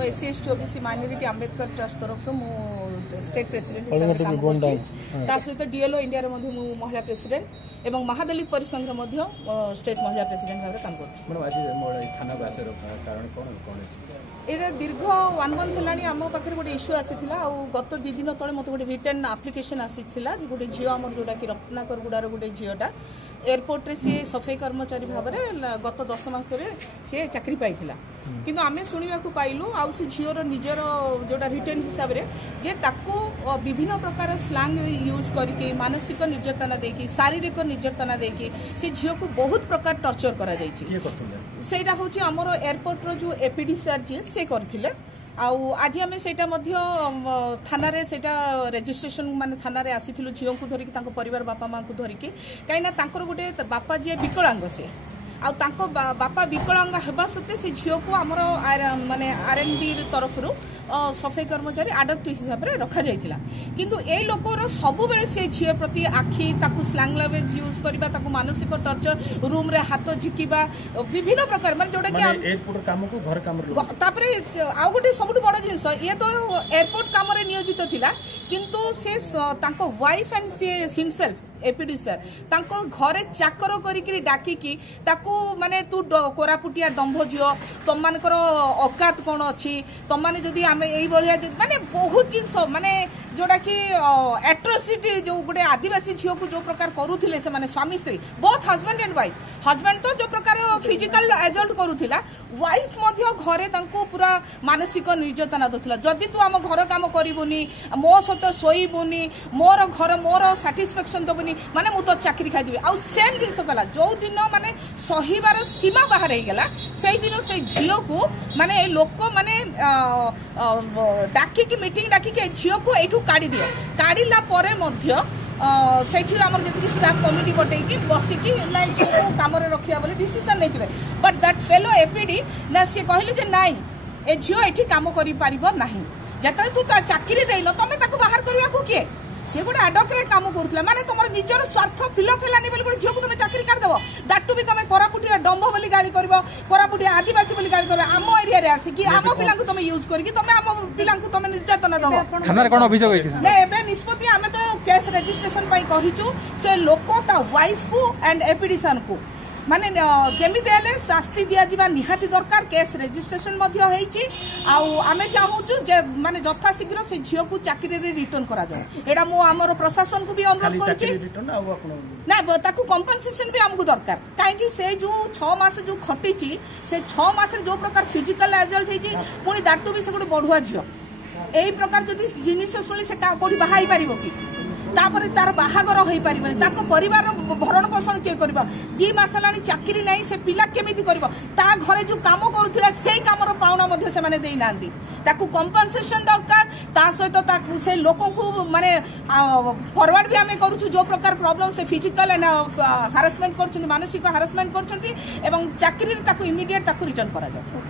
मो SC ST OBC minority Ambedkar trust तरफ state president हिसाब से काम करछि ता सहित डीएलओ इंडिया रे मध्य मु महिला प्रेसिडेंट एवं महादलित परिसंघ रे मध्य स्टेट महिला प्रेसिडेंट भाबे काम करछि। मैडम आज मोर थाना बासर कारण कोन एटा दीर्घ 1 मंथ हेलानी आम पाखे गोटे इश्यू आसीथिला आ गत 2 दिन तले मते गोटे रिटर्न एप्लिकेशन आसीथिला जे गोटे झियो हमर जोटा कि रत्नाकर गुडार गोटे झियोटा एयरपोर्ट रे सी सफाई कर्मचारी भाव में गत 10 मास सी चाकरी पाइथिला किंतु आमे सुनिबा को पाइलु आ से झियोर निजर जोटा रिटर्न हिसाब रे जे ताको विभिन्न प्रकार स्लैंग यूज करके मानसिक निर्यातना देकी शारीरिक निर्यातना देकी से झियो को बहुत प्रकार टॉर्चर करा जायछि। सेटा होछि हमर एयरपोर्ट रो जो एपीडी सर जे से करथिले आज आम से थाना रे सेटा रजिस्ट्रेशन माने थाना रे आसीथिलु झियो को धरिकी तांको परिवार बापा मां को धरिकी काईना तांकर गोटे बापा जे विकलांग से आ तांको बापा विकलांग हेबा सत्ते से झियो को हमर माने आरएनबी तरफ रु सफाई कर्मचारी आडप्ट हिसाब रे रखा जाइथिला किंतु ए लोकर सब बेले से झियो प्रति आखि ताकू स्लैंग लैंग्वेज यूज करबा ताकू मानसिक टॉर्चर रूम रे हाथ झिकिबा विभिन्न प्रकार माने जोटा कि एयरपोर्ट काम को घर काम तापरे आ गोटे सबुठ बड़ जिंस ये तो एयरपोर्ट काम रे नियोजित थिला किंतु से तांको वाइफ एंड से हिमसेल्फ एपीडी सर तांको घरे चाकर करिकरी डाकिकी ताकू माने तू कोरापुटिया डंभ झियो तुम मानकर औकात कोन अछि तुम माने जदी आमे एई बलिया माने बहुत जिंस माने जोडा कि एट्रोसिटी जो गोटे आदिवासी झियो को जो प्रकार करूथिले से माने स्वामी स्त्री both husband and wife husband तो जो प्रकार फिजिकल एजल्ट करूथिला वाइफ मध्य घरे तांको पूरा मानसिक निर्यातना दथला जदी तू आम घर काम करिबुनी मो सहित सोईबुनी मोर घर मोर सैटिस्फैक्शन दबुनी माने मु तो चाकरी खाई देबी आ सेम जिंस कला जो दिन माने सहीबार सीमा बाहर हो गला से दिन से झियो को माने लोक माने डाकी की मीटिंग डाकी के झियो को एठू काढी दियो काढिला परे मध्य सेठी हमर जति स्टाफ कमिटी बटेकी बसिकी ना झियो को काम रे रखिया बोली डिसीजन नैथिले बट दैट फेलो एपीडी ना से कहले जे नाही ए झियो एठी काम करि पारिबो नाही जतरे तू चाकरी देइलो तमे ताको बाहर करबा को के से गोटे आडक रे काम करूला माने तुम निजर स्वार्थ फिलअप हेलानी बोली गोटे झियो को तुम चाकरी काट देबो दाटू भी तुम कोरापुटिया डंभ बोली गाली करबो कोरापुटिया आदिवासी बोली गाली करबो आम एरिया रे आसी कि आम पिला को तुम यूज करके तुम आम पिला को तुम निर्यातना दबो थाना रे कोन अभियोग होइछि नै एबे निष्पत्ति आमे तो केस रजिस्ट्रेशन पई कहिचु से लोक ता वाइफ को एंड एपीडीसन को माने जेमिति हेले शास्ति दिया जिबा निहाती दरकार केस रजिस्ट्रेशन मध्य होईची आमे चाहूचु जे माने यथा शीघ्र से झियो को चाकरी रे रिटर्न करा जाय एडा मो हमर प्रशासन को भी अनुरोध करछि रिटर्न आ ना ताकू कंपनसेशन भी हमको दरकार काहे कि से जो 6 मास जो खटीची से 6 मास रे जो प्रकार फिजिकल एजल्ट हेची पुनी दाटू भी से गोटे बढ़ुआ झियो एई प्रकार जदी जिनिस सुनी से कोडी बाहाई पारिबो कि तापर तार बाहागर हो पारिबनी ताको परिवार भरण पोषण के करबा 2 मास लानी चाकरी नहीं से पिला केमिति करबा ता घरे जो काम करूथिला सेई कामर पाउना मध्ये से माने देई नांदी ताको कंपनसेशन दरकार ता सहित ताको से लोकन को माने फॉरवर्ड भी हमें करूछु जो प्रकार प्रॉब्लम से फिजिकल एंड हारासमेंट करछन मानसिक हारासमेंट करछन एवं चाकरी ताको इमीडिएट ताको रिटर्न करा जाय।